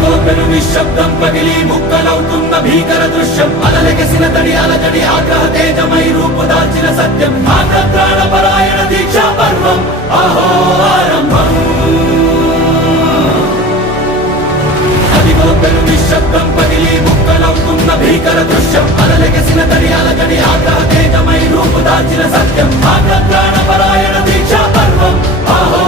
అదిగో పెను నిశ్శబ్దం పగిలి ముక్కలవుతున్న భీకర దృశ్యం అలలెగసిన తడి అలజడి ఆగ్రహ తేజమై రూపు దాల్చిన సత్యం ఆగ్రత్రాణ పరాయణ దీక్షా పర్వం అహో ఆరంభం అదిగో పెను నిశ్శబ్దం పగిలి ముక్కలవుతున్న భీకర దృశ్యం అలలెగసిన తడి అలజడి ఆగ్రహ తేజమై రూపు దాల్చిన సత్యం ఆగ్రత్రాణ పరాయణ దీక్షా పర్వం అహో